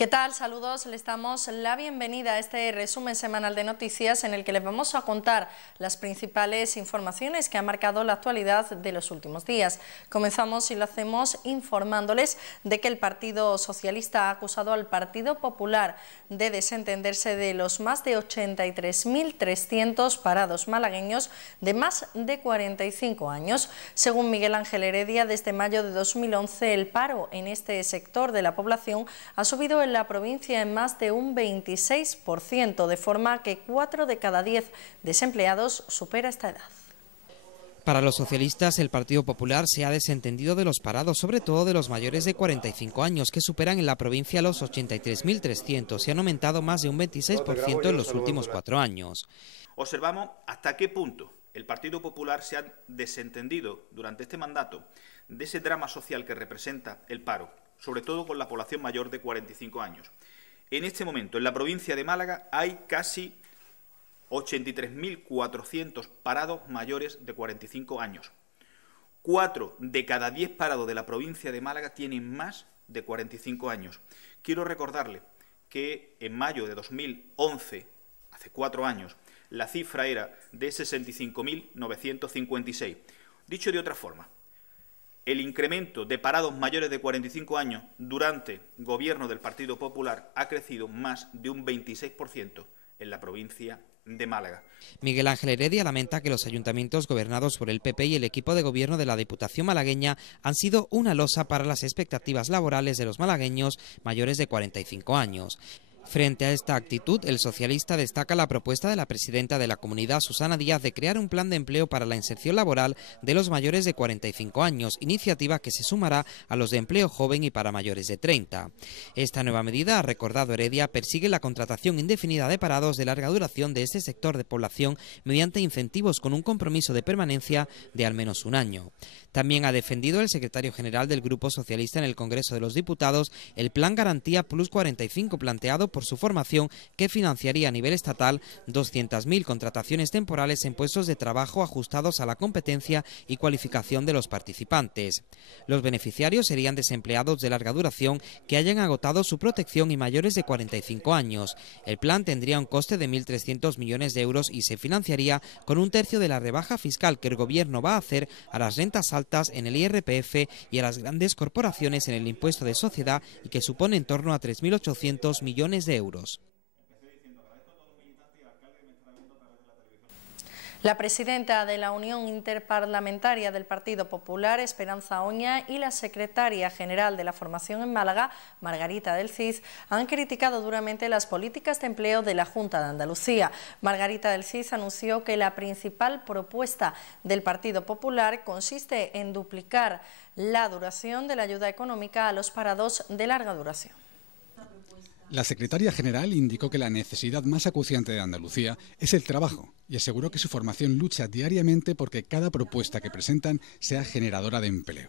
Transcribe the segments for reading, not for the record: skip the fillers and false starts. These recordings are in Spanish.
¿Qué tal? Saludos, les damos la bienvenida a este resumen semanal de noticias en el que les vamos a contar las principales informaciones que han marcado la actualidad de los últimos días. Comenzamos y lo hacemos informándoles de que el Partido Socialista ha acusado al Partido Popular de desentenderse de los más de 83.300 parados malagueños de más de 45 años. Según Miguel Ángel Heredia, desde mayo de 2011 el paro en este sector de la población ha subido en la provincia en más de un 26%, de forma que 4 de cada 10 desempleados supera esta edad. Para los socialistas, el Partido Popular se ha desentendido de los parados, sobre todo de los mayores de 45 años, que superan en la provincia los 83.300 y han aumentado más de un 26% en los últimos 4 años. Observamos hasta qué punto el Partido Popular se ha desentendido durante este mandato de ese drama social que representa el paro, sobre todo con la población mayor de 45 años. En este momento, en la provincia de Málaga, hay casi 83.400 parados mayores de 45 años. 4 de cada 10 parados de la provincia de Málaga tienen más de 45 años. Quiero recordarle que en mayo de 2011, hace 4 años, la cifra era de 65.956. Dicho de otra forma, el incremento de parados mayores de 45 años durante el gobierno del Partido Popular ha crecido más de un 26% en la provincia de Málaga. Miguel Ángel Heredia lamenta que los ayuntamientos gobernados por el PP y el equipo de gobierno de la Diputación malagueña han sido una losa para las expectativas laborales de los malagueños mayores de 45 años. Frente a esta actitud, el socialista destaca la propuesta de la presidenta de la comunidad, Susana Díaz, de crear un plan de empleo para la inserción laboral de los mayores de 45 años, iniciativa que se sumará a los de empleo joven y para mayores de 30. Esta nueva medida, ha recordado Heredia, persigue la contratación indefinida de parados de larga duración de este sector de población mediante incentivos con un compromiso de permanencia de al menos un año. También ha defendido el secretario general del Grupo Socialista en el Congreso de los Diputados el Plan Garantía Plus 45 planteado por su formación, que financiaría a nivel estatal 200.000 contrataciones temporales en puestos de trabajo ajustados a la competencia y cualificación de los participantes. Los beneficiarios serían desempleados de larga duración que hayan agotado su protección y mayores de 45 años. El plan tendría un coste de 1.300 millones de euros y se financiaría con un tercio de la rebaja fiscal que el Gobierno va a hacer a las rentas altas en el IRPF y a las grandes corporaciones en el impuesto de sociedad, y que supone en torno a 3.800 millones de euros. La presidenta de la Unión Interparlamentaria del Partido Popular, Esperanza Oña, y la secretaria general de la formación en Málaga, Margarita del Cid, han criticado duramente las políticas de empleo de la Junta de Andalucía. Margarita del Cid anunció que la principal propuesta del Partido Popular consiste en duplicar la duración de la ayuda económica a los parados de larga duración. La secretaria general indicó que la necesidad más acuciante de Andalucía es el trabajo y aseguró que su formación lucha diariamente porque cada propuesta que presentan sea generadora de empleo.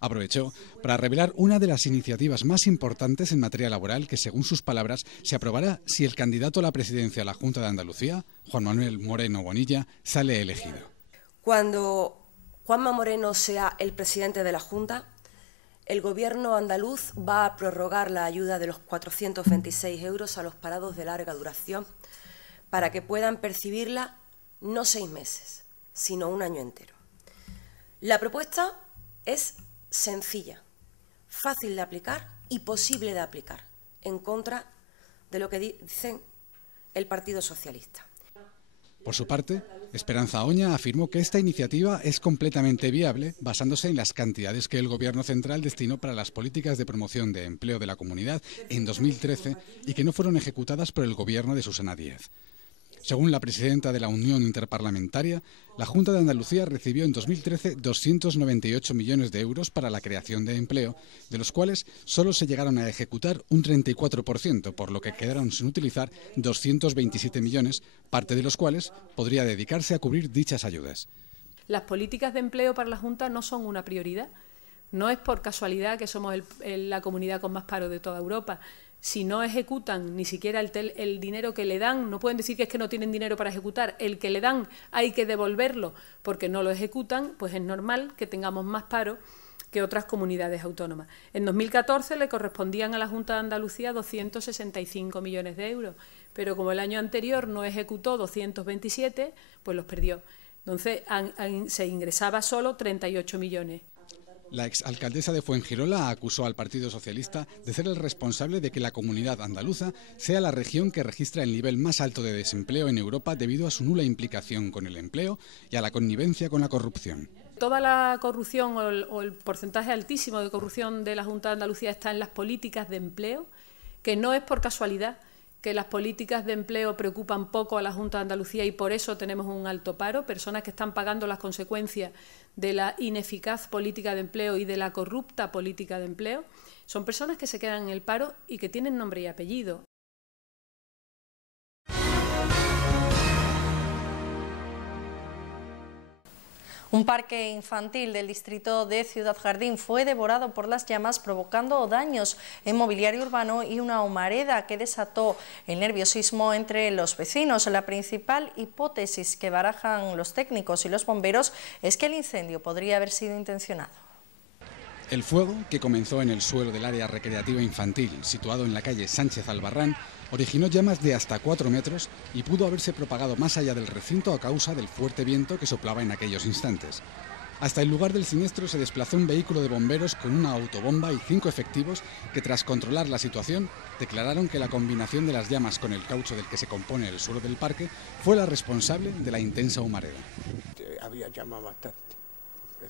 Aprovechó para revelar una de las iniciativas más importantes en materia laboral que, según sus palabras, se aprobará si el candidato a la presidencia de la Junta de Andalucía, Juan Manuel Moreno Bonilla, sale elegido. Cuando Juanma Moreno sea el presidente de la Junta, el Gobierno andaluz va a prorrogar la ayuda de los 426 euros a los parados de larga duración para que puedan percibirla no 6 meses, sino un año entero. La propuesta es sencilla, fácil de aplicar y posible de aplicar, en contra de lo que dicen el Partido Socialista. Por su parte, Esperanza Oña afirmó que esta iniciativa es completamente viable basándose en las cantidades que el Gobierno central destinó para las políticas de promoción de empleo de la comunidad en 2013 y que no fueron ejecutadas por el Gobierno de Susana Díaz. Según la presidenta de la Unión Interparlamentaria, la Junta de Andalucía recibió en 2013 298 millones de euros para la creación de empleo, de los cuales solo se llegaron a ejecutar un 34%, por lo que quedaron sin utilizar 227 millones, parte de los cuales podría dedicarse a cubrir dichas ayudas. Las políticas de empleo para la Junta no son una prioridad. No es por casualidad que somos la comunidad con más paro de toda Europa. Si no ejecutan ni siquiera el dinero que le dan, no pueden decir que es que no tienen dinero para ejecutar. El que le dan hay que devolverlo porque no lo ejecutan, pues es normal que tengamos más paro que otras comunidades autónomas. En 2014 le correspondían a la Junta de Andalucía 265 millones de euros, pero como el año anterior no ejecutó 227, pues los perdió. Entonces se ingresaba solo 38 millones. La exalcaldesa de Fuengirola acusó al Partido Socialista de ser el responsable de que la comunidad andaluza sea la región que registra el nivel más alto de desempleo en Europa debido a su nula implicación con el empleo y a la connivencia con la corrupción. Toda la corrupción o el porcentaje altísimo de corrupción de la Junta de Andalucía está en las políticas de empleo, que no es por casualidad que las políticas de empleo preocupan poco a la Junta de Andalucía y por eso tenemos un alto paro, personas que están pagando las consecuencias de la ineficaz política de empleo y de la corrupta política de empleo. Son personas que se quedan en el paro y que tienen nombre y apellido. Un parque infantil del distrito de Ciudad Jardín fue devorado por las llamas, provocando daños en mobiliario urbano y una humareda que desató el nerviosismo entre los vecinos. La principal hipótesis que barajan los técnicos y los bomberos es que el incendio podría haber sido intencionado. El fuego, que comenzó en el suelo del área recreativa infantil, situado en la calle Sánchez Albarrán, originó llamas de hasta 4 metros y pudo haberse propagado más allá del recinto a causa del fuerte viento que soplaba en aquellos instantes. Hasta el lugar del siniestro se desplazó un vehículo de bomberos con una autobomba y 5 efectivos que, tras controlar la situación, declararon que la combinación de las llamas con el caucho del que se compone el suelo del parque fue la responsable de la intensa humareda. Había llamas bastante.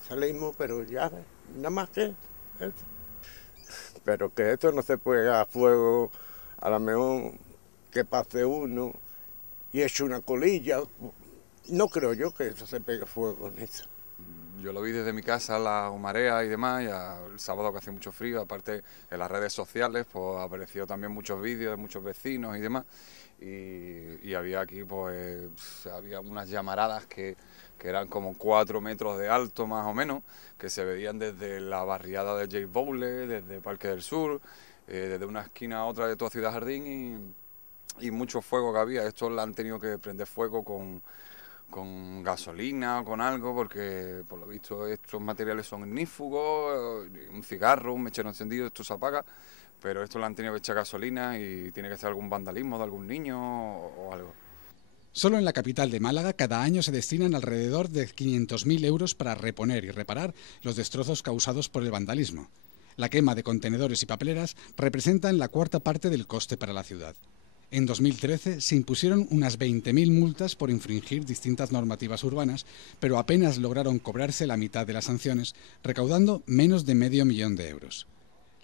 Salimos, pero ya, nada más que eso. Pero que esto no se puede a fuego, a lo mejor que pase uno y eche una colilla. No creo yo que eso se pegue fuego en eso. Yo lo vi desde mi casa, la humarea y demás, ya el sábado que hacía mucho frío, aparte en las redes sociales pues apareció también muchos vídeos de muchos vecinos y demás, y había aquí pues había unas llamaradas que eran como 4 metros de alto más o menos, que se veían desde la barriada de Jay Bowle, desde Parque del Sur, desde una esquina a otra de toda Ciudad Jardín, y mucho fuego que había. Estos la han tenido que prender fuego con gasolina o con algo, porque por lo visto estos materiales son ignífugos, un cigarro, un mechero encendido, esto se apaga, pero esto le han tenido que echar gasolina y tiene que ser algún vandalismo de algún niño o algo. Solo en la capital de Málaga cada año se destinan alrededor de 500.000 euros para reponer y reparar los destrozos causados por el vandalismo. La quema de contenedores y papeleras representan la 4ª parte del coste para la ciudad. En 2013 se impusieron unas 20.000 multas por infringir distintas normativas urbanas, pero apenas lograron cobrarse la mitad de las sanciones, recaudando menos de medio millón de euros.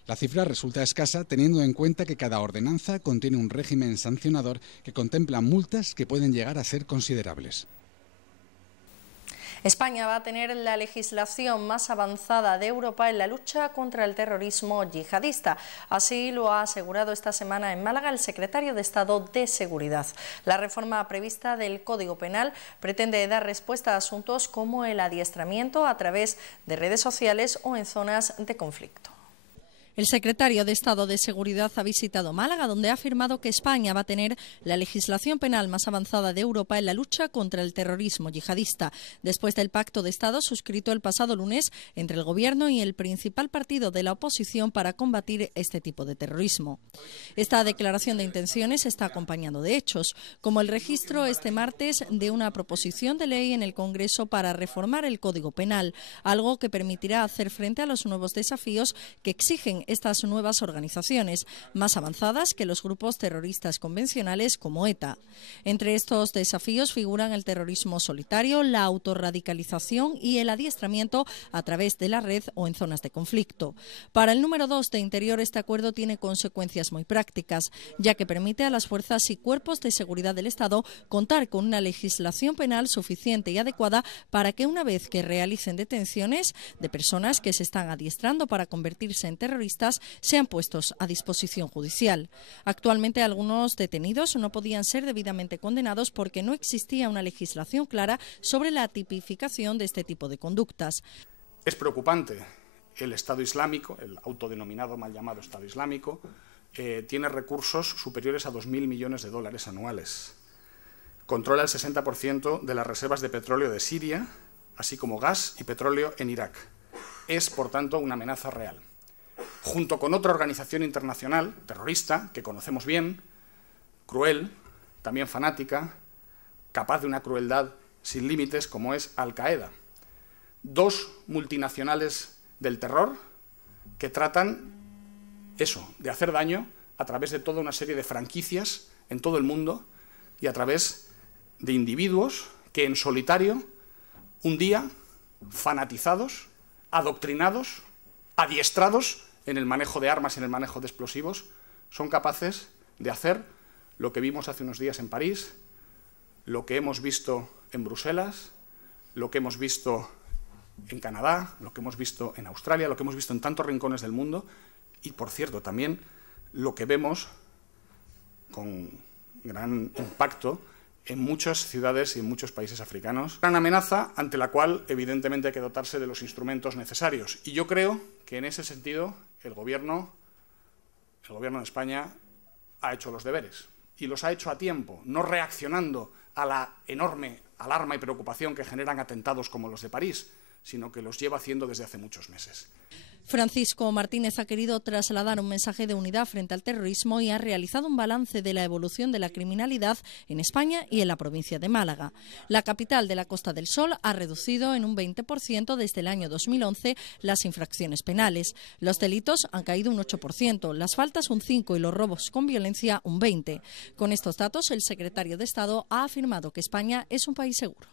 La cifra resulta escasa teniendo en cuenta que cada ordenanza contiene un régimen sancionador que contempla multas que pueden llegar a ser considerables. España va a tener la legislación más avanzada de Europa en la lucha contra el terrorismo yihadista. Así lo ha asegurado esta semana en Málaga el secretario de Estado de Seguridad. La reforma prevista del Código Penal pretende dar respuesta a asuntos como el adiestramiento a través de redes sociales o en zonas de conflicto. El secretario de Estado de Seguridad ha visitado Málaga, donde ha afirmado que España va a tener la legislación penal más avanzada de Europa en la lucha contra el terrorismo yihadista, después del pacto de Estado suscrito el pasado lunes entre el Gobierno y el principal partido de la oposición para combatir este tipo de terrorismo. Esta declaración de intenciones está acompañando de hechos, como el registro este martes de una proposición de ley en el Congreso para reformar el Código Penal, algo que permitirá hacer frente a los nuevos desafíos que exigen estas nuevas organizaciones, más avanzadas que los grupos terroristas convencionales como ETA. Entre estos desafíos figuran el terrorismo solitario, la autorradicalización y el adiestramiento a través de la red o en zonas de conflicto. Para el número 2 de Interior, este acuerdo tiene consecuencias muy prácticas, ya que permite a las fuerzas y cuerpos de seguridad del Estado contar con una legislación penal suficiente y adecuada para que, una vez que realicen detenciones de personas que se están adiestrando para convertirse en terroristas, sean puestos a disposición judicial. Actualmente algunos detenidos no podían ser debidamente condenados porque no existía una legislación clara sobre la tipificación de este tipo de conductas. Es preocupante. El Estado Islámico, el autodenominado mal llamado Estado Islámico, tiene recursos superiores a 2.000 millones de dólares anuales. Controla el 60% de las reservas de petróleo de Siria, así como gas y petróleo en Irak. es, por tanto, una amenaza real. Junto con otra organización internacional terrorista que conocemos bien, cruel, también fanática, capaz de una crueldad sin límites, como es Al-Qaeda. Dos multinacionales del terror que tratan de hacer daño a través de toda una serie de franquicias en todo el mundo y a través de individuos que en solitario, un día, fanatizados, adoctrinados, adiestrados en el manejo de armas y en el manejo de explosivos, son capaces de hacer lo que vimos hace unos días en París, lo que hemos visto en Bruselas, lo que hemos visto en Canadá, lo que hemos visto en Australia, lo que hemos visto en tantos rincones del mundo y, por cierto, también lo que vemos con gran impacto en muchas ciudades y en muchos países africanos. Gran amenaza ante la cual, evidentemente, hay que dotarse de los instrumentos necesarios. Y yo creo que, en ese sentido, el Gobierno de España ha hecho los deberes. Y los ha hecho a tiempo, no reaccionando a la enorme alarma y preocupación que generan atentados como los de París, sino que los lleva haciendo desde hace muchos meses. Francisco Martínez ha querido trasladar un mensaje de unidad frente al terrorismo y ha realizado un balance de la evolución de la criminalidad en España y en la provincia de Málaga. La capital de la Costa del Sol ha reducido en un 20% desde el año 2011 las infracciones penales. Los delitos han caído un 8%, las faltas un 5% y los robos con violencia un 20%. Con estos datos, el secretario de Estado ha afirmado que España es un país seguro.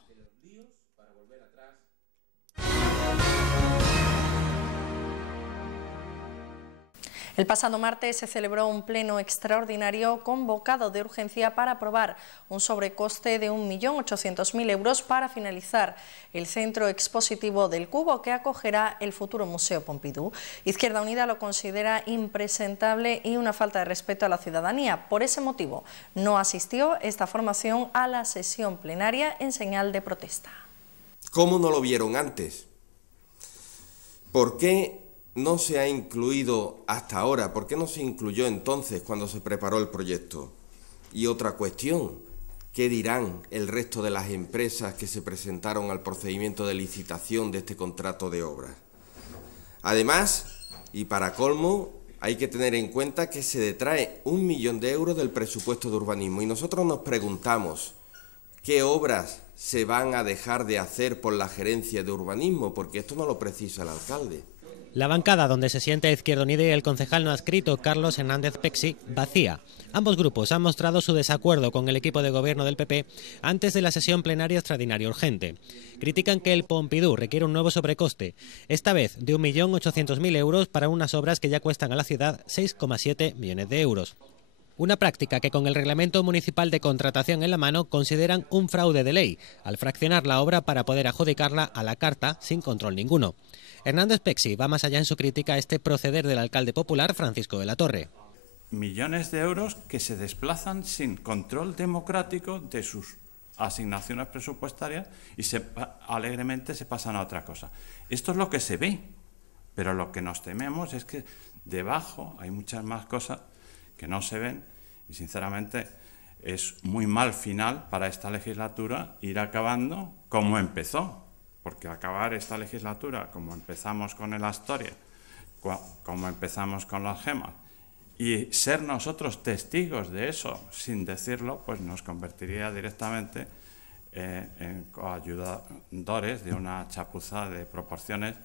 El pasado martes se celebró un pleno extraordinario convocado de urgencia para aprobar un sobrecoste de 1.800.000 euros para finalizar el centro expositivo del Cubo que acogerá el futuro Museo Pompidou. Izquierda Unida lo considera impresentable y una falta de respeto a la ciudadanía. Por ese motivo, no asistió esta formación a la sesión plenaria en señal de protesta. ¿Cómo no lo vieron antes? ¿Por qué no se ha incluido hasta ahora? ¿Por qué no se incluyó entonces cuando se preparó el proyecto? Y otra cuestión, ¿qué dirán el resto de las empresas que se presentaron al procedimiento de licitación de este contrato de obras? Además, y para colmo, hay que tener en cuenta que se detrae 1 millón de euros del presupuesto de urbanismo y nosotros nos preguntamos, ¿qué obras se van a dejar de hacer por la gerencia de urbanismo? Porque esto no lo precisa el alcalde. La bancada donde se sienta Izquierda Unida y el concejal no adscrito Carlos Hernández Pexi vacía. Ambos grupos han mostrado su desacuerdo con el equipo de gobierno del PP antes de la sesión plenaria extraordinaria urgente. Critican que el Pompidou requiere un nuevo sobrecoste, esta vez de 1.800.000 euros para unas obras que ya cuestan a la ciudad 6,7 millones de euros. Una práctica que con el reglamento municipal de contratación en la mano consideran un fraude de ley, al fraccionar la obra para poder adjudicarla a la carta sin control ninguno. Hernández Pexi va más allá en su crítica a este proceder del alcalde popular Francisco de la Torre. Millones de euros que se desplazan sin control democrático de sus asignaciones presupuestarias y alegremente se pasan a otra cosa. Esto es lo que se ve, pero lo que nos tememos es que debajo hay muchas más cosas que no se ven y sinceramente es muy mal final para esta legislatura ir acabando como empezó. Porque acabar esta legislatura, como empezamos con el Astoria, como empezamos con las gemas, y ser nosotros testigos de eso sin decirlo, pues nos convertiría directamente en coayudadores de una chapuza de proporciones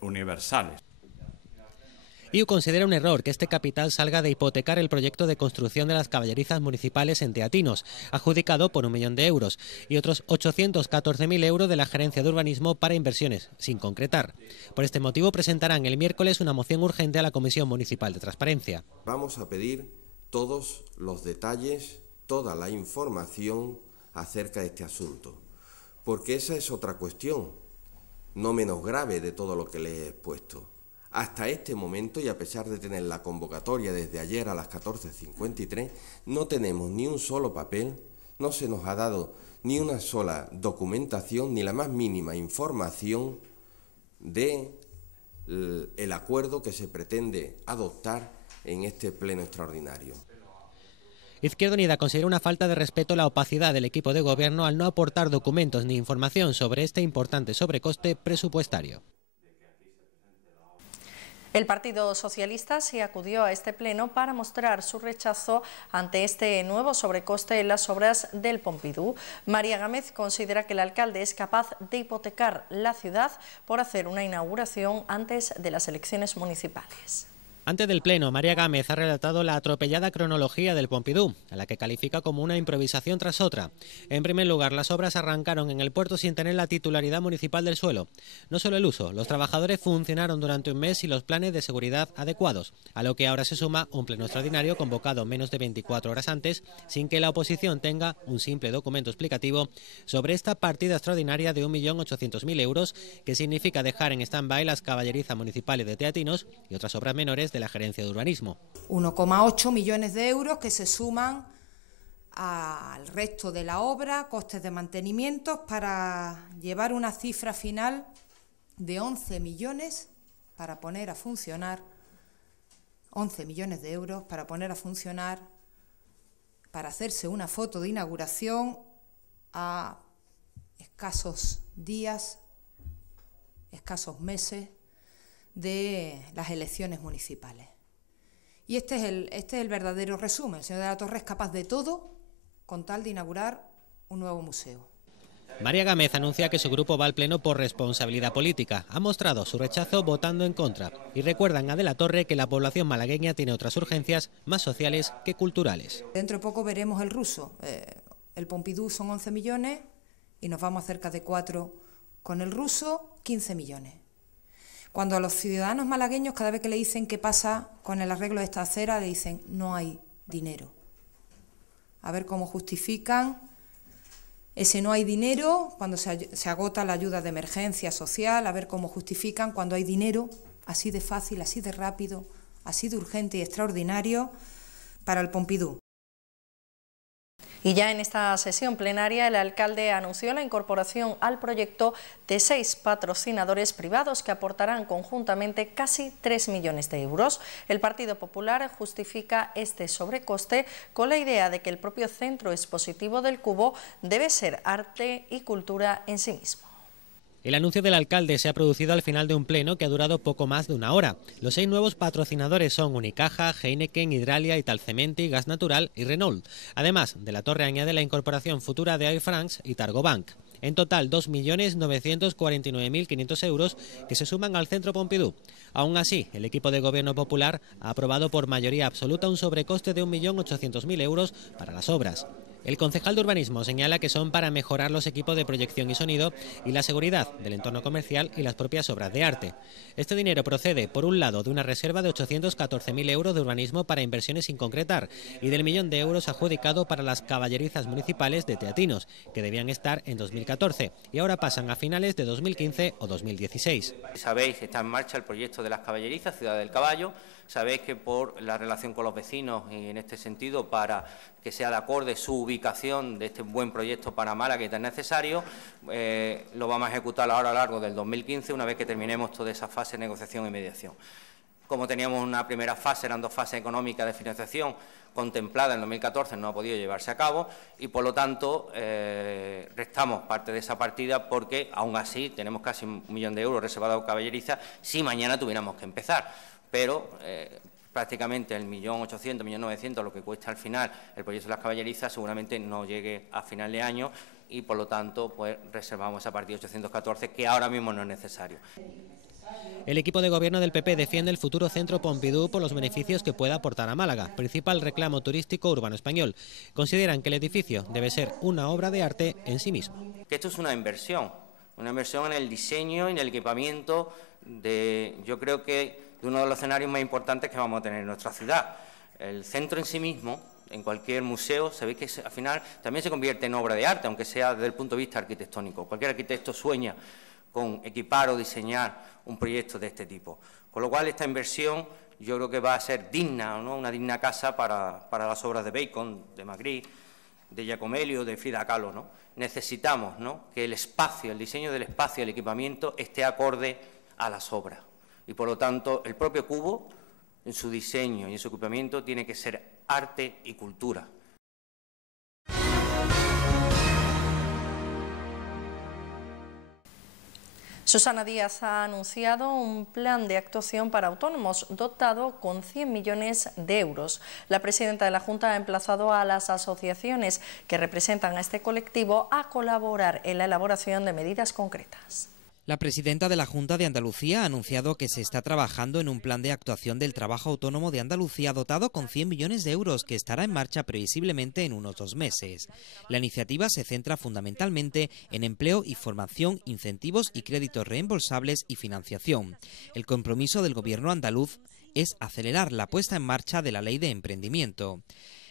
universales. IU considera un error que este capital salga de hipotecar el proyecto de construcción de las caballerizas municipales en Teatinos, adjudicado por 1 millón de euros, y otros 814.000 euros de la Gerencia de Urbanismo para inversiones, sin concretar. Por este motivo presentarán el miércoles una moción urgente a la Comisión Municipal de Transparencia. Vamos a pedir todos los detalles, toda la información acerca de este asunto, porque esa es otra cuestión, no menos grave de todo lo que les he expuesto. Hasta este momento, y a pesar de tener la convocatoria desde ayer a las 14:53, no tenemos ni un solo papel, no se nos ha dado ni una sola documentación, ni la más mínima información del acuerdo que se pretende adoptar en este pleno extraordinario. Izquierda Unida considera una falta de respeto la opacidad del equipo de gobierno al no aportar documentos ni información sobre este importante sobrecoste presupuestario. El Partido Socialista sí acudió a este pleno para mostrar su rechazo ante este nuevo sobrecoste en las obras del Pompidou. María Gámez considera que el alcalde es capaz de hipotecar la ciudad por hacer una inauguración antes de las elecciones municipales. Antes del Pleno, María Gámez ha relatado la atropellada cronología del Pompidou, a la que califica como una improvisación tras otra. En primer lugar, las obras arrancaron en el puerto sin tener la titularidad municipal del suelo. No solo el uso, los trabajadores funcionaron durante un mes y los planes de seguridad adecuados, a lo que ahora se suma un pleno extraordinario convocado menos de 24 horas antes, sin que la oposición tenga un simple documento explicativo sobre esta partida extraordinaria de 1.800.000 euros, que significa dejar en stand-by las caballerizas municipales de Teatinos y otras obras menores de la Gerencia de Urbanismo. 1,8 millones de euros que se suman al resto de la obra, costes de mantenimiento, para llevar una cifra final de 11 millones para poner a funcionar, 11 millones de euros para poner a funcionar, para hacerse una foto de inauguración a escasos días, escasos meses de las elecciones municipales. Y este es el verdadero resumen. El señor de la Torre es capaz de todo con tal de inaugurar un nuevo museo. María Gámez anuncia que su grupo va al Pleno por responsabilidad política. Ha mostrado su rechazo votando en contra. Y recuerdan a De la Torre que la población malagueña tiene otras urgencias más sociales que culturales. Dentro de poco veremos el ruso. El Pompidou son 11 millones y nos vamos a cerca de 4 con el ruso, 15 millones. Cuando a los ciudadanos malagueños, cada vez que le dicen qué pasa con el arreglo de esta acera, le dicen no hay dinero. A ver cómo justifican ese no hay dinero cuando se agota la ayuda de emergencia social, a ver cómo justifican cuando hay dinero así de fácil, así de rápido, así de urgente y extraordinario para el Pompidou. Y ya en esta sesión plenaria el alcalde anunció la incorporación al proyecto de 6 patrocinadores privados que aportarán conjuntamente casi 3 millones de euros. El Partido Popular justifica este sobrecoste con la idea de que el propio centro expositivo del Cubo debe ser arte y cultura en sí mismo. El anuncio del alcalde se ha producido al final de un pleno que ha durado poco más de una hora. Los 6 nuevos patrocinadores son Unicaja, Heineken, Hidralia, Italcementi, Gas Natural y Renault. Además, De la Torre añade la incorporación futura de Air France y Targobank. En total, 2.949.500 euros que se suman al Centro Pompidou. Aún así, el equipo de Gobierno Popular ha aprobado por mayoría absoluta un sobrecoste de 1.800.000 euros para las obras. El concejal de Urbanismo señala que son para mejorar los equipos de proyección y sonido y la seguridad del entorno comercial y las propias obras de arte. Este dinero procede, por un lado, de una reserva de 814.000 euros de urbanismo para inversiones sin concretar y del 1 millón de euros adjudicado para las caballerizas municipales de Teatinos, que debían estar en 2014 y ahora pasan a finales de 2015 o 2016. Sabéis que está en marcha el proyecto de las caballerizas, Ciudad del Caballo. Sabéis que por la relación con los vecinos y en este sentido, para que sea de acorde su ubicación de este buen proyecto para Málaga que es tan necesario, lo vamos a ejecutar ahora a lo largo del 2015, una vez que terminemos toda esa fase de negociación y mediación. Como teníamos una primera fase, eran 2 fases económicas de financiación contemplada en 2014, no ha podido llevarse a cabo y, por lo tanto, restamos parte de esa partida porque, aún así, tenemos casi 1 millón de euros reservados a caballeriza si mañana tuviéramos que empezar. Pero prácticamente el 1.800.000, 1.900.000, lo que cuesta al final el proyecto de las caballerizas, seguramente no llegue a final de año y, por lo tanto, pues reservamos esa partida 814, que ahora mismo no es necesario. El equipo de gobierno del PP defiende el futuro Centro Pompidou por los beneficios que pueda aportar a Málaga, principal reclamo turístico urbano español. Consideran que el edificio debe ser una obra de arte en sí mismo. Que esto es una inversión en el diseño y en el equipamiento de, yo creo que, de uno de los escenarios más importantes que vamos a tener en nuestra ciudad. El centro en sí mismo, en cualquier museo, sabéis que al final también se convierte en obra de arte, aunque sea desde el punto de vista arquitectónico. Cualquier arquitecto sueña con equipar o diseñar un proyecto de este tipo. Con lo cual, esta inversión yo creo que va a ser digna, ¿no? Una digna casa para las obras de Bacon, de Magritte, de Giacomelli, de Frida Kahlo, ¿no? Necesitamos, ¿no?, que el espacio, el diseño del espacio, el equipamiento esté acorde a las obras. Y, por lo tanto, el propio Cubo, en su diseño y en su equipamiento, tiene que ser arte y cultura. Susana Díaz ha anunciado un plan de actuación para autónomos dotado con 100 millones de euros. La presidenta de la Junta ha emplazado a las asociaciones que representan a este colectivo a colaborar en la elaboración de medidas concretas. La presidenta de la Junta de Andalucía ha anunciado que se está trabajando en un plan de actuación del trabajo autónomo de Andalucía dotado con 100 millones de euros que estará en marcha previsiblemente en unos 2 meses. La iniciativa se centra fundamentalmente en empleo y formación, incentivos y créditos reembolsables y financiación. El compromiso del Gobierno andaluz es acelerar la puesta en marcha de la Ley de Emprendimiento.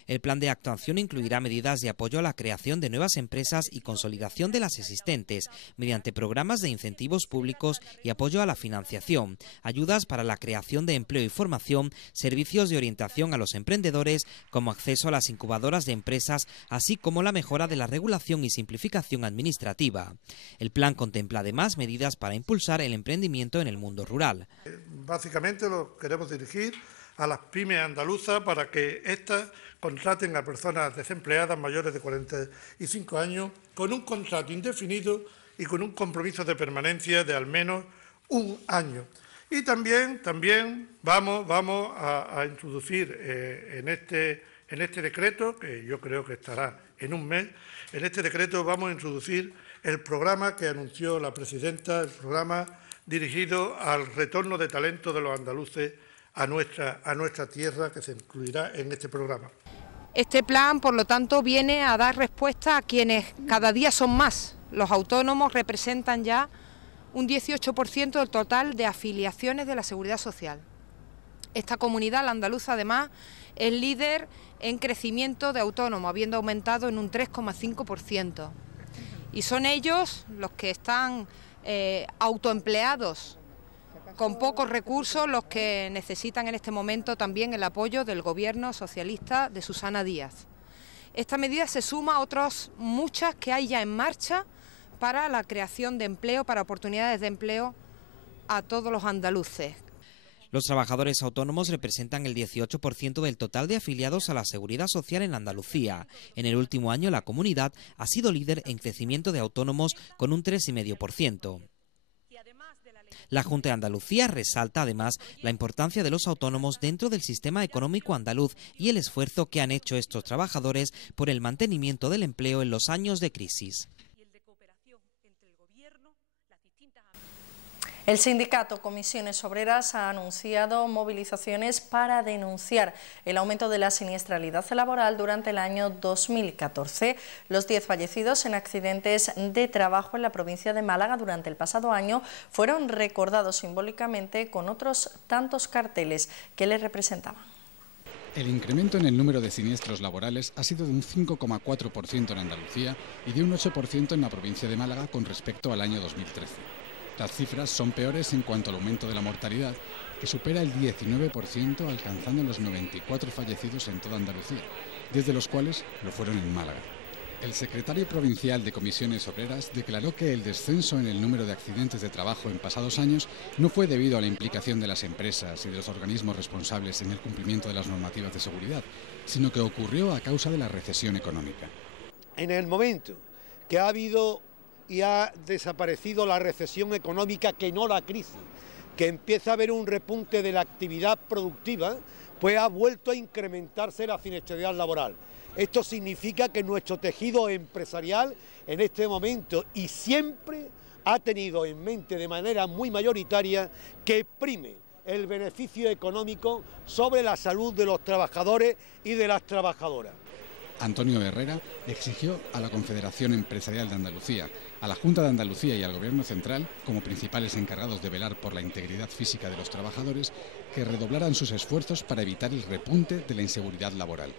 El plan de actuación incluirá medidas de apoyo a la creación de nuevas empresas y consolidación de las existentes, mediante programas de incentivos públicos y apoyo a la financiación, ayudas para la creación de empleo y formación, servicios de orientación a los emprendedores, como acceso a las incubadoras de empresas, así como la mejora de la regulación y simplificación administrativa. El plan contempla además medidas para impulsar el emprendimiento en el mundo rural. Básicamente lo queremos dirigir a las pymes andaluzas para que éstas contraten a personas desempleadas mayores de 45 años con un contrato indefinido y con un compromiso de permanencia de al menos 1 año. Y también vamos a introducir en este decreto, que yo creo que estará en 1 mes, en este decreto vamos a introducir el programa que anunció la presidenta, el programa dirigido al retorno de talento de los andaluces a nuestra tierra, que se incluirá en este programa. Este plan, por lo tanto, viene a dar respuesta a quienes cada día son más. Los autónomos representan ya un 18% del total de afiliaciones de la Seguridad Social. Esta comunidad, la andaluza, además, es líder en crecimiento de autónomos, habiendo aumentado en un 3,5%. Y son ellos los que están autoempleados, con pocos recursos, los que necesitan en este momento también el apoyo del Gobierno socialista de Susana Díaz. Esta medida se suma a otras muchas que hay ya en marcha para la creación de empleo, para oportunidades de empleo a todos los andaluces. Los trabajadores autónomos representan el 18% del total de afiliados a la Seguridad Social en Andalucía. En el último año la comunidad ha sido líder en crecimiento de autónomos con un 3,5%. La Junta de Andalucía resalta además la importancia de los autónomos dentro del sistema económico andaluz y el esfuerzo que han hecho estos trabajadores por el mantenimiento del empleo en los años de crisis. El sindicato Comisiones Obreras ha anunciado movilizaciones para denunciar el aumento de la siniestralidad laboral durante el año 2014. Los 10 fallecidos en accidentes de trabajo en la provincia de Málaga durante el pasado año fueron recordados simbólicamente con otros tantos carteles que les representaban. El incremento en el número de siniestros laborales ha sido de un 5,4% en Andalucía y de un 8% en la provincia de Málaga con respecto al año 2013. Las cifras son peores en cuanto al aumento de la mortalidad, que supera el 19%, alcanzando los 94 fallecidos en toda Andalucía, 10 de los cuales lo fueron en Málaga. El secretario provincial de Comisiones Obreras declaró que el descenso en el número de accidentes de trabajo en pasados años no fue debido a la implicación de las empresas y de los organismos responsables en el cumplimiento de las normativas de seguridad, sino que ocurrió a causa de la recesión económica. En el momento que ha habido y ha desaparecido la recesión económica, que no la crisis, que empieza a haber un repunte de la actividad productiva, pues ha vuelto a incrementarse la siniestralidad laboral. Esto significa que nuestro tejido empresarial en este momento y siempre ha tenido en mente de manera muy mayoritaria que prime el beneficio económico sobre la salud de los trabajadores y de las trabajadoras. Antonio Herrera exigió a la Confederación Empresarial de Andalucía, a la Junta de Andalucía y al Gobierno Central, como principales encargados de velar por la integridad física de los trabajadores, que redoblaran sus esfuerzos para evitar el repunte de la inseguridad laboral.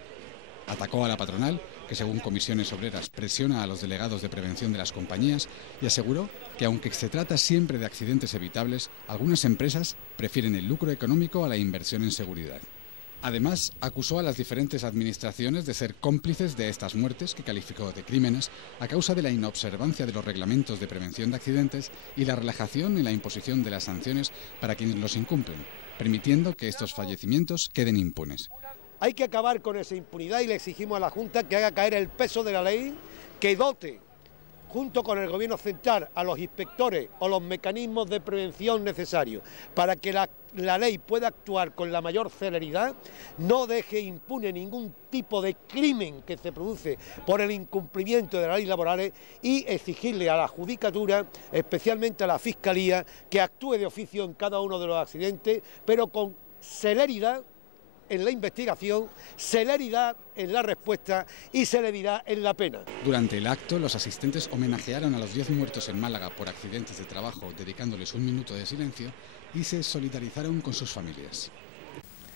Atacó a la patronal, que según Comisiones Obreras presiona a los delegados de prevención de las compañías, y aseguró que aunque se trata siempre de accidentes evitables, algunas empresas prefieren el lucro económico a la inversión en seguridad. Además, acusó a las diferentes administraciones de ser cómplices de estas muertes, que calificó de crímenes, a causa de la inobservancia de los reglamentos de prevención de accidentes y la relajación en la imposición de las sanciones para quienes los incumplen, permitiendo que estos fallecimientos queden impunes. Hay que acabar con esa impunidad y le exigimos a la Junta que haga caer el peso de la ley, que dote junto con el Gobierno central, a los inspectores o los mecanismos de prevención necesarios para que la ley pueda actuar con la mayor celeridad, no deje impune ningún tipo de crimen que se produce por el incumplimiento de las leyes laborales y exigirle a la Judicatura, especialmente a la Fiscalía, que actúe de oficio en cada uno de los accidentes, pero con celeridad en la investigación, celeridad en la respuesta y celeridad en la pena. Durante el acto, los asistentes homenajearon a los 10 muertos en Málaga por accidentes de trabajo, dedicándoles un minuto de silencio, y se solidarizaron con sus familias.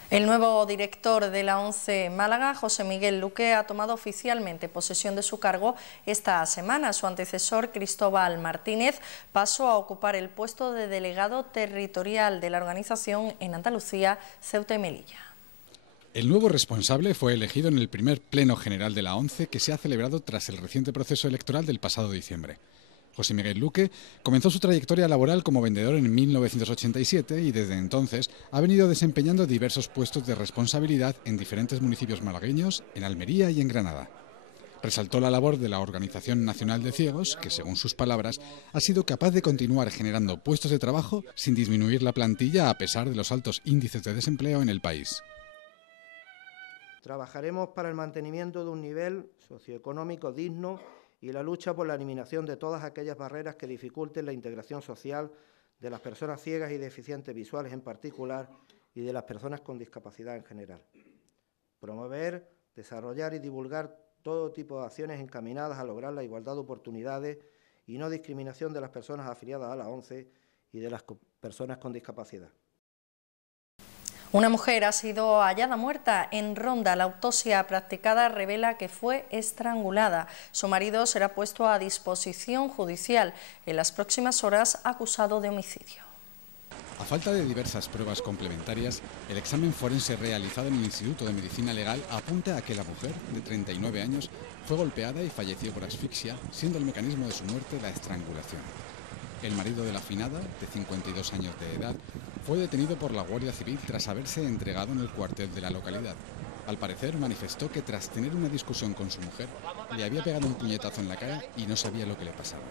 El nuevo director de la ONCE Málaga, José Miguel Luque, ha tomado oficialmente posesión de su cargo esta semana. Su antecesor, Cristóbal Martínez, pasó a ocupar el puesto de delegado territorial de la organización en Andalucía, Ceuta y Melilla. El nuevo responsable fue elegido en el primer pleno general de la ONCE que se ha celebrado tras el reciente proceso electoral del pasado diciembre. José Miguel Luque comenzó su trayectoria laboral como vendedor en 1987 y desde entonces ha venido desempeñando diversos puestos de responsabilidad en diferentes municipios malagueños, en Almería y en Granada. Resaltó la labor de la Organización Nacional de Ciegos, que según sus palabras ha sido capaz de continuar generando puestos de trabajo sin disminuir la plantilla a pesar de los altos índices de desempleo en el país. Trabajaremos para el mantenimiento de un nivel socioeconómico digno y la lucha por la eliminación de todas aquellas barreras que dificulten la integración social de las personas ciegas y deficientes visuales en particular y de las personas con discapacidad en general. Promover, desarrollar y divulgar todo tipo de acciones encaminadas a lograr la igualdad de oportunidades y no discriminación de las personas afiliadas a la ONCE y de las personas con discapacidad. Una mujer ha sido hallada muerta en Ronda. La autopsia practicada revela que fue estrangulada. Su marido será puesto a disposición judicial en las próximas horas, acusado de homicidio. A falta de diversas pruebas complementarias, el examen forense realizado en el Instituto de Medicina Legal apunta a que la mujer, de 39 años, fue golpeada y falleció por asfixia, siendo el mecanismo de su muerte la estrangulación. El marido de la finada, de 52 años de edad, fue detenido por la Guardia Civil tras haberse entregado en el cuartel de la localidad. Al parecer, manifestó que tras tener una discusión con su mujer, le había pegado un puñetazo en la cara y no sabía lo que le pasaba.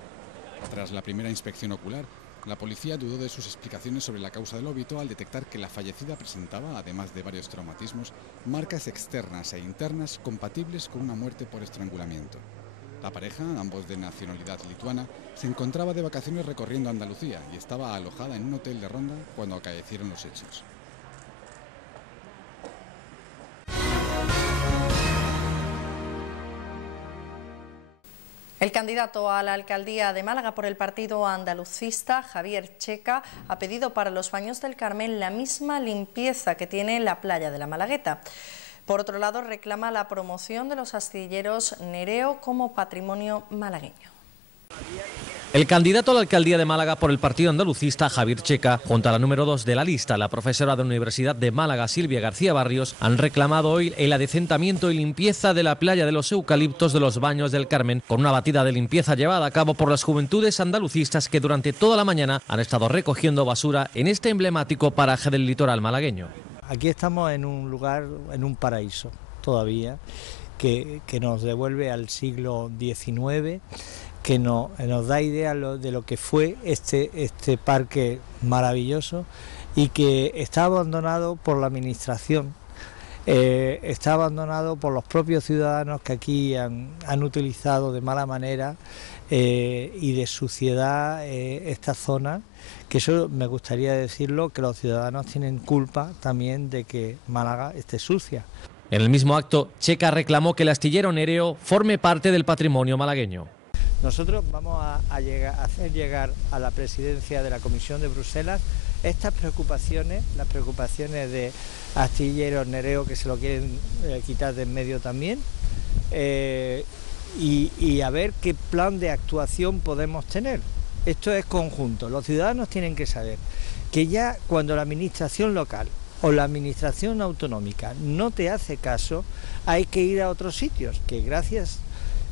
Tras la primera inspección ocular, la policía dudó de sus explicaciones sobre la causa del óbito al detectar que la fallecida presentaba, además de varios traumatismos, marcas externas e internas compatibles con una muerte por estrangulamiento. La pareja, ambos de nacionalidad lituana, se encontraba de vacaciones recorriendo Andalucía y estaba alojada en un hotel de Ronda cuando acaecieron los hechos. El candidato a la alcaldía de Málaga por el partido andalucista, Javier Checa, ha pedido para los Baños del Carmen la misma limpieza que tiene la playa de la Malagueta. Por otro lado, reclama la promoción de los astilleros Nereo como patrimonio malagueño. El candidato a la alcaldía de Málaga por el partido andalucista, Javier Checa, junto a la número 2 de la lista, la profesora de la Universidad de Málaga, Silvia García Barrios, han reclamado hoy el adecentamiento y limpieza de la playa de los eucaliptos de los Baños del Carmen, con una batida de limpieza llevada a cabo por las juventudes andalucistas que durante toda la mañana han estado recogiendo basura en este emblemático paraje del litoral malagueño. Aquí estamos en un lugar, en un paraíso todavía, que nos devuelve al siglo XIX, que nos da idea de lo que fue este parque maravilloso y que está abandonado por la administración, está abandonado por los propios ciudadanos que aquí han utilizado de mala manera y de suciedad esta zona, que eso me gustaría decirlo, que los ciudadanos tienen culpa también de que Málaga esté sucia. En el mismo acto, Checa reclamó que el astillero Nereo forme parte del patrimonio malagueño. Nosotros vamos a hacer llegar a la presidencia de la Comisión de Bruselas estas preocupaciones, las preocupaciones de astilleros Nereo que se lo quieren quitar de en medio también, y a ver qué plan de actuación podemos tener. Esto es conjunto. Los ciudadanos tienen que saber que ya cuando la administración local o la administración autonómica no te hace caso, hay que ir a otros sitios, que gracias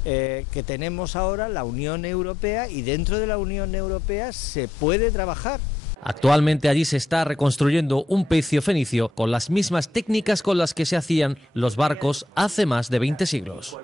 que tenemos ahora la Unión Europea, y dentro de la Unión Europea se puede trabajar. Actualmente allí se está reconstruyendo un pecio fenicio con las mismas técnicas con las que se hacían los barcos hace más de 20 siglos.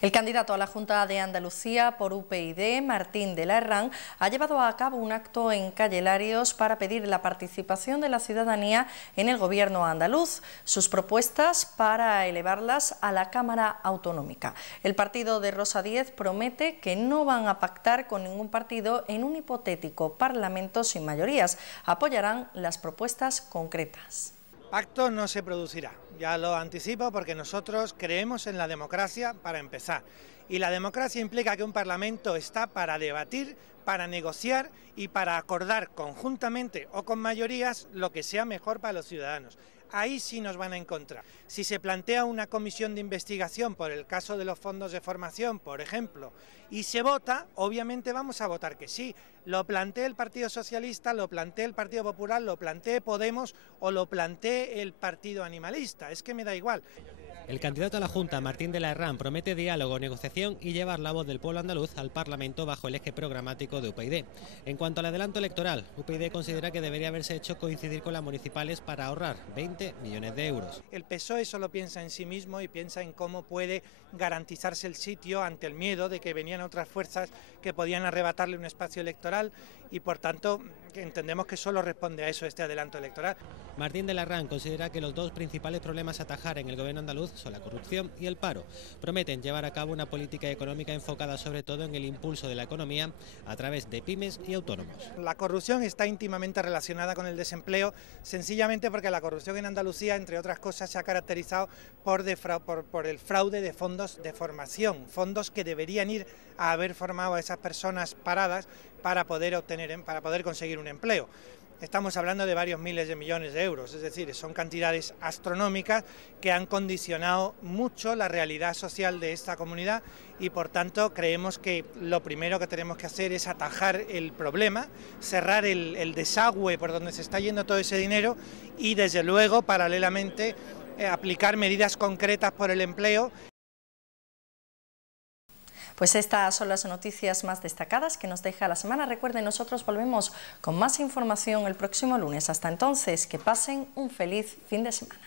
El candidato a la Junta de Andalucía por UPyD, Martín de la Herrán, ha llevado a cabo un acto en Calle Larios para pedir la participación de la ciudadanía en el gobierno andaluz, sus propuestas para elevarlas a la Cámara Autonómica. El partido de Rosa Díez promete que no van a pactar con ningún partido en un hipotético parlamento sin mayorías. Apoyarán las propuestas concretas. Pacto no se producirá, ya lo anticipo, porque nosotros creemos en la democracia para empezar. Y la democracia implica que un parlamento está para debatir, para negociar y para acordar conjuntamente o con mayorías lo que sea mejor para los ciudadanos. Ahí sí nos van a encontrar. Si se plantea una comisión de investigación por el caso de los fondos de formación, por ejemplo, y se vota, obviamente vamos a votar que sí. Lo plantee el Partido Socialista, lo plantee el Partido Popular, lo plantee Podemos o lo plantee el Partido Animalista. Es que me da igual. El candidato a la Junta, Martín de la Herrán, promete diálogo, negociación y llevar la voz del pueblo andaluz al Parlamento bajo el eje programático de UPyD. En cuanto al adelanto electoral, UPyD considera que debería haberse hecho coincidir con las municipales para ahorrar 20 millones de euros. El PSOE solo piensa en sí mismo y piensa en cómo puede garantizarse el sitio ante el miedo de que venían otras fuerzas que podían arrebatarle un espacio electoral y, por tanto, entendemos que solo responde a eso este adelanto electoral. Martín de la Herrán considera que los dos principales problemas a atajar en el gobierno andaluz son la corrupción y el paro. Prometen llevar a cabo una política económica enfocada sobre todo en el impulso de la economía a través de pymes y autónomos. La corrupción está íntimamente relacionada con el desempleo, sencillamente porque la corrupción en Andalucía, entre otras cosas, se ha caracterizado por el fraude de fondos de formación, fondos que deberían ir a haber formado a esas personas paradas para poder conseguir un empleo. Estamos hablando de varios miles de millones de euros, es decir, son cantidades astronómicas que han condicionado mucho la realidad social de esta comunidad y, por tanto, creemos que lo primero que tenemos que hacer es atajar el problema, cerrar el desagüe por donde se está yendo todo ese dinero y, desde luego, paralelamente, aplicar medidas concretas por el empleo. Pues estas son las noticias más destacadas que nos deja la semana. Recuerden, nosotros volvemos con más información el próximo lunes. Hasta entonces, que pasen un feliz fin de semana.